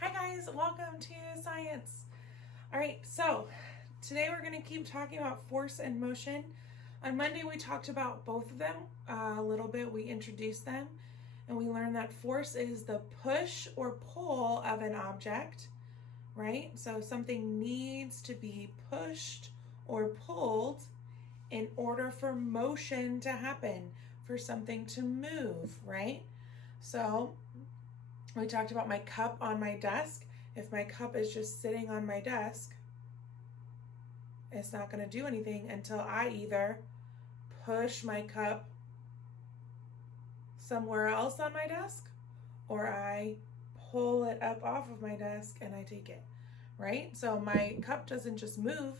Hi guys, welcome to science. All right, so today we're going to keep talking about force and motion. On Monday we talked about both of them a little bit. We introduced them and we learned that force is the push or pull of an object, right? So something needs to be pushed or pulled in order for motion to happen, for something to move, right? So we talked about my cup on my desk. If my cup is just sitting on my desk, it's not going to do anything until I either push my cup somewhere else on my desk or I pull it up off of my desk and I take it, right? So my cup doesn't just move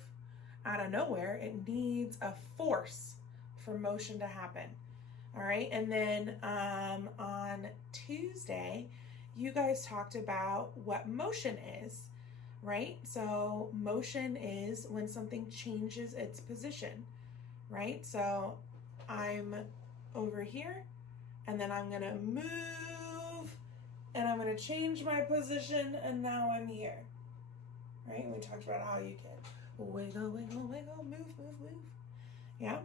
out of nowhere. It needs a force for motion to happen. All right. And then on Tuesday, you guys talked about what motion is, right? So motion is when something changes its position, right? So I'm over here and then I'm going to move and I'm going to change my position and now I'm here, right? We talked about how you can wiggle, wiggle, wiggle, move, move, move. Yeah.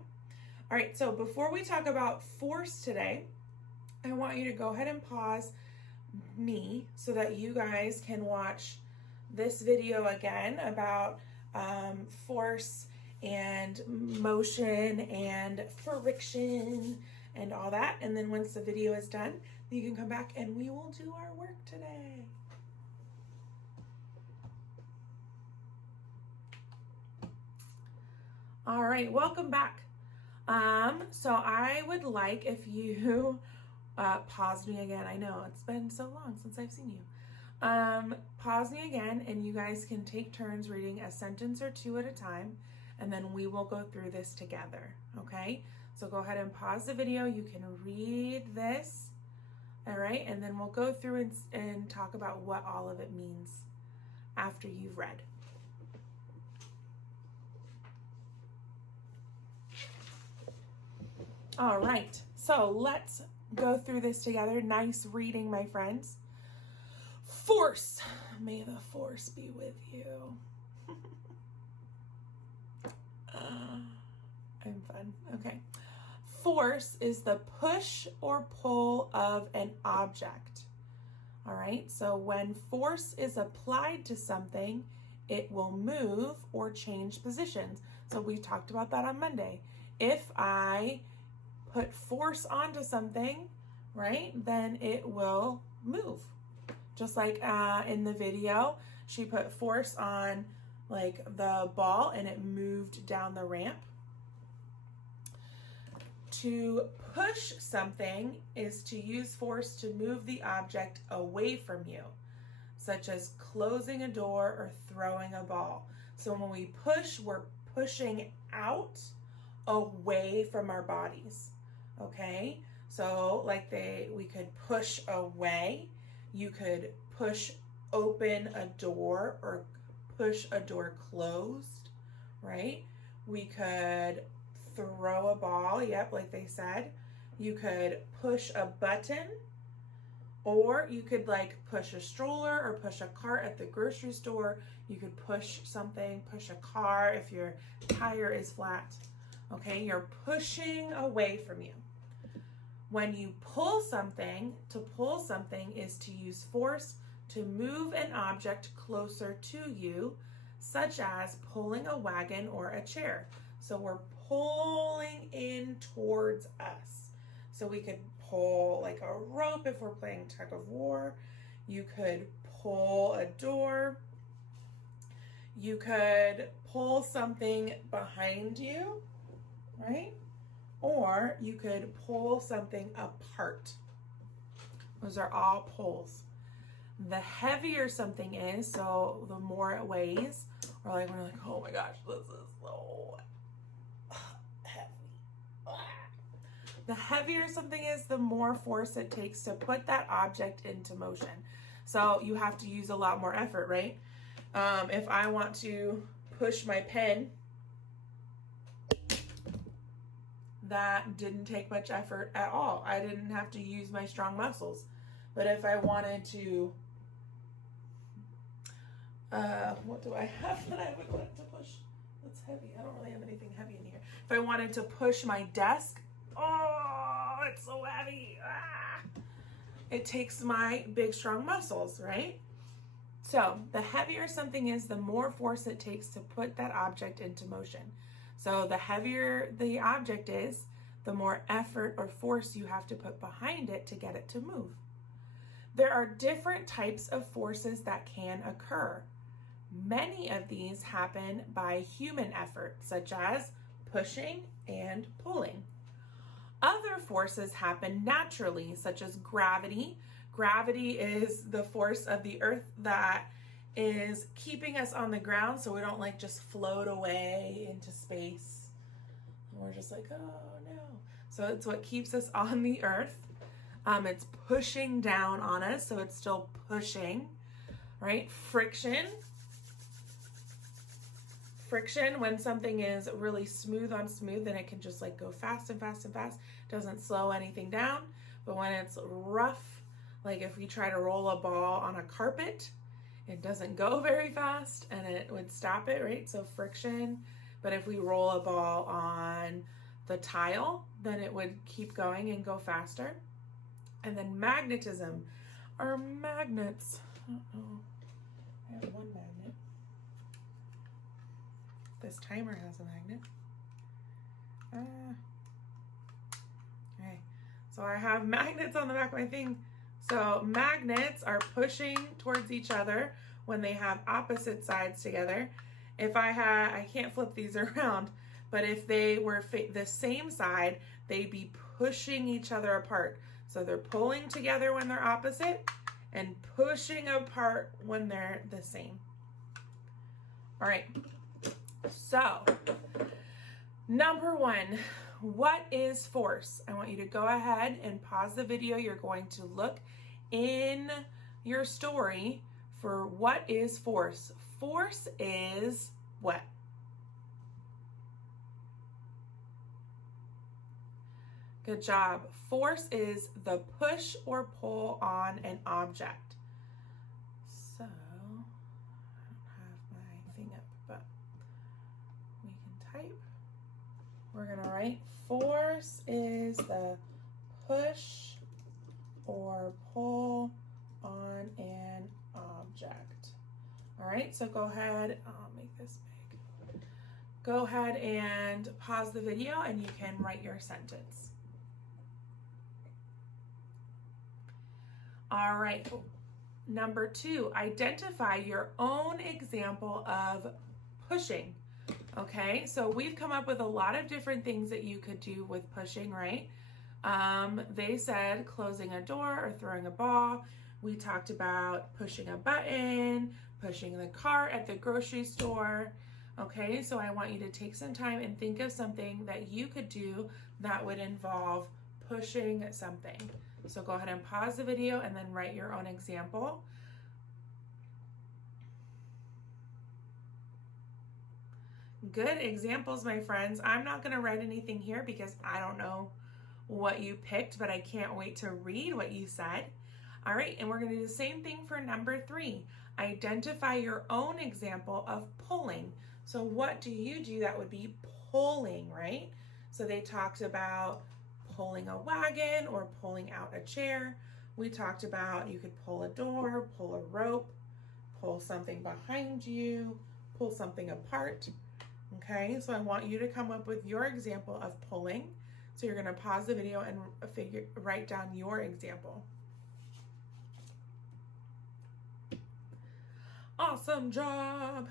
All right, so before we talk about force today, I want you to go ahead and pause me so that you guys can watch this video again about force and motion and friction and all that. And then once the video is done, you can come back and we will do our work today. All right, welcome back. So I would like if you pause me again. I know it's been so long since I've seen you. Pause me again and you guys can take turns reading a sentence or two at a time and then we will go through this together, okay? So go ahead and pause the video. You can read this, all right? And then we'll go through and talk about what all of it means after you've read. All right, so let's go through this together. Nice reading, my friends. Force. May the force be with you. I'm fun. Okay. Force is the push or pull of an object. All right, so when force is applied to something, it will move or change positions. So we talked about that on Monday. If I put force onto something, right, then it will move. Just like in the video, she put force on like the ball and it moved down the ramp. To push something is to use force to move the object away from you, such as closing a door or throwing a ball. So when we push, we're pushing out away from our bodies. Okay, so like we could push away, you could push open a door or push a door closed, right? We could throw a ball, yep, like they said. You could push a button, or you could like push a stroller or push a cart at the grocery store. You could push something, push a car if your tire is flat. Okay, you're pushing away from you. When you pull something, to pull something is to use force to move an object closer to you, such as pulling a wagon or a chair. So we're pulling in towards us. So we could pull like a rope if we're playing tug of war. You could pull a door. You could pull something behind you, right? Or you could pull something apart. Those are all pulls. The heavier something is, so the more it weighs, or like we're like, oh my gosh, this is so heavy. The heavier something is, the more force it takes to put that object into motion. So you have to use a lot more effort, right? If I want to push my pen, that didn't take much effort at all. I didn't have to use my strong muscles. But if I wanted to What do I have that I would like to push? That's heavy. I don't really have anything heavy in here. If I wanted to push my desk, oh, it's so heavy. Ah. It takes my big, strong muscles, right? So the heavier something is, the more force it takes to put that object into motion. So the heavier the object is, the more effort or force you have to put behind it to get it to move. There are different types of forces that can occur. Many of these happen by human effort, such as pushing and pulling. Other forces happen naturally, such as gravity. Gravity is the force of the earth that is keeping us on the ground so we don't like just float away into space. And we're just like, oh no. So it's what keeps us on the earth. It's pushing down on us, so it's still pushing, right? Friction, when something is really smooth on smooth, then it can just like go fast and fast and fast. Doesn't slow anything down. But when it's rough, like if we try to roll a ball on a carpet, it doesn't go very fast and it would stop it, right? So friction. But if we roll a ball on the tile, then it would keep going and go faster. And then magnetism, or magnets. Uh-oh. I have one magnet. This timer has a magnet. Okay, so I have magnets on the back of my thing. So magnets are pushing towards each other when they have opposite sides together. If I can't flip these around, but if they were the same side, they'd be pushing each other apart. So they're pulling together when they're opposite and pushing apart when they're the same. All right. So, number one, what is force? I want you to go ahead and pause the video. You're going to look in your story for what is force. Force is what? Good job. Force is the push or pull on an object. So, I don't have my thing up, but we can type. We're going to write force is the push or pull on an object. All right, so go ahead, I'll make this big. Go ahead and pause the video and you can write your sentence. All right, number two, identify your own example of pushing. Okay, so we've come up with a lot of different things that you could do with pushing, right? They said closing a door or throwing a ball. We talked about pushing a button, pushing the cart at the grocery store. Okay, so I want you to take some time and think of something that you could do that would involve pushing something. So go ahead and pause the video and then write your own example. Good examples, my friends. I'm not going to write anything here because I don't know what you picked, but I can't wait to read what you said. All right, and we're going to do the same thing for number three. Identify your own example of pulling. So what do you do that would be pulling, right? So they talked about pulling a wagon or pulling out a chair. We talked about you could pull a door, pull a rope, pull something behind you, pull something apart. Okay, so I want you to come up with your example of pulling. So you're going to pause the video and write down your example. Awesome job.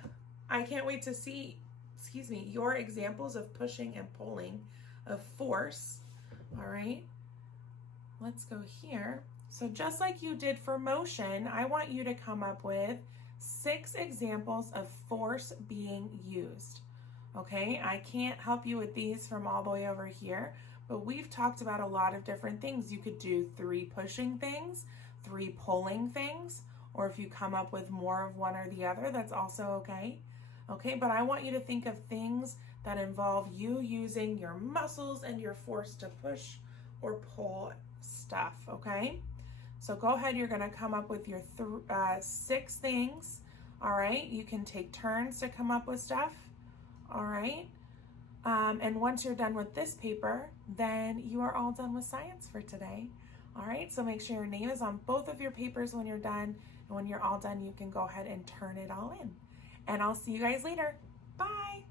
I can't wait to see, your examples of pushing and pulling of force. All right, let's go here. So just like you did for motion, I want you to come up with 6 examples of force being used. Okay, I can't help you with these from all the way over here, but we've talked about a lot of different things. You could do 3 pushing things, 3 pulling things, or if you come up with more of one or the other, that's also okay. Okay, but I want you to think of things that involve you using your muscles and your force to push or pull stuff, okay? So go ahead, you're gonna come up with your 6 things, All right, you can take turns to come up with stuff. All right, and once you're done with this paper, then you are all done with science for today. All right, so make sure your name is on both of your papers when you're done, and when you're all done, you can go ahead and turn it all in. And I'll see you guys later. Bye.